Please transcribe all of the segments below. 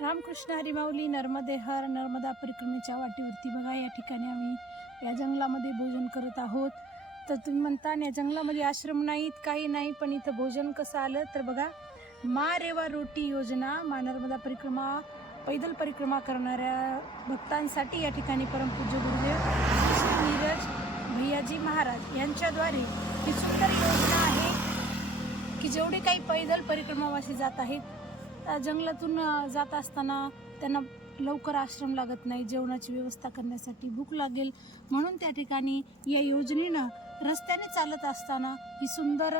रामकृष्ण हरी माऊली. नर्मदे हर. नर्मदा परिक्रमेच्या वाटेवरती बघा या ठिकाणी आम्ही या जंगलामध्ये भोजन करत आहोत. तर तुम्ही म्हणता या जंगलामध्ये आश्रम नाहीत काही नाही, पण इथं भोजन कसं आलं तर बघा, मा रेवा रोटी योजना, मा नर्मदा परिक्रमा पैदल परिक्रमा करणाऱ्या भक्तांसाठी या ठिकाणी परमपूज्य गुरुदेव श्री नीरज भैयाजी महाराज यांच्याद्वारे ही सुंदर योजना आहे की जेवढे काही पैदल परिक्रमावासी जात आहेत, जंगलातून जात असताना त्यांना लवकर आश्रम लागत नाही, जेवणाची व्यवस्था करण्यासाठी भूक लागेल म्हणून त्या ठिकाणी या योजनेनं रस्त्याने चालत असताना ही सुंदर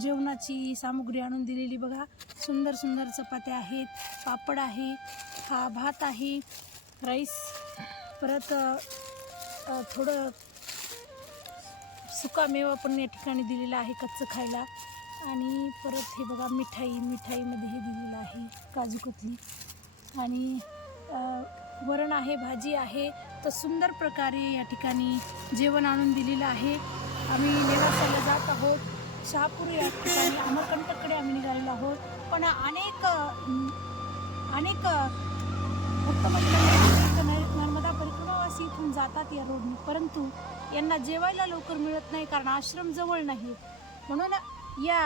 जेवणाची सामुग्री आणून दिलेली बघा. सुंदर सुंदर चपात्या आहेत, पापड आहे, हा भात आहे, राईस, परत थोडं सुका मेवा पण या ठिकाणी दिलेला आहे कच्चं खायला. आणि परत हे बघा मिठाईमध्ये हे दिलेलं आहे काजू कतली, आणि वरण आहे, भाजी आहे. तर सुंदर प्रकारे या ठिकाणी जेवण आणून दिलेलं आहे. आम्ही नेवासाला जात आहोत. शहापूर या ठिकाणी अमरकंटककडे आम्ही निघालेलो आहोत. पण अनेक नर्मदा परिक्रमावासी इथून जातात या रोडने, परंतु यांना जेवायला लवकर मिळत नाही कारण आश्रम जवळ नाही. म्हणून या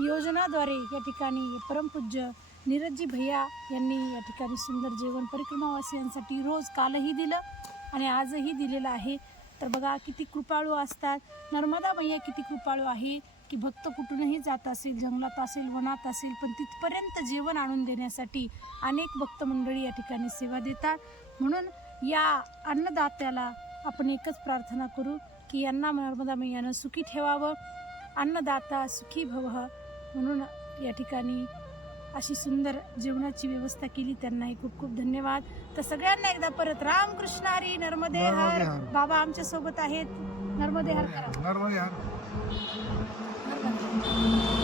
योजनाद्वारे या ठिकाणी परमपूज्य नीरजजी भैया यांनी या ठिकाणी सुंदर जेवण परिक्रमावासियांसाठी रोज कालही दिलं आणि आजही दिलेलं आहे. तर बघा किती कृपाळू असतात. नर्मदा मैया किती कृपाळू आहे की भक्त कुठूनही जात असेल, जंगलात असेल, वनात असेल, पण तिथपर्यंत जेवण आणून देण्यासाठी अनेक भक्त मंडळी या ठिकाणी सेवा देतात. म्हणून या अन्नदात्याला आपण एकच प्रार्थना करू की यांना नर्मदा मैयानं सुखी ठेवावं, अन्नदाता सुखी भव. म्हणून या ठिकाणी अशी सुंदर जेवणाची व्यवस्था केली, त्यांनाही खूप खूप धन्यवाद. तर सगळ्यांना एकदा परत रामकृष्ण हरी. नर्मदे हर. बाबा आमच्या सोबत आहेत. नर्मदे हर करा. नर्मदे हर. नर्मदे.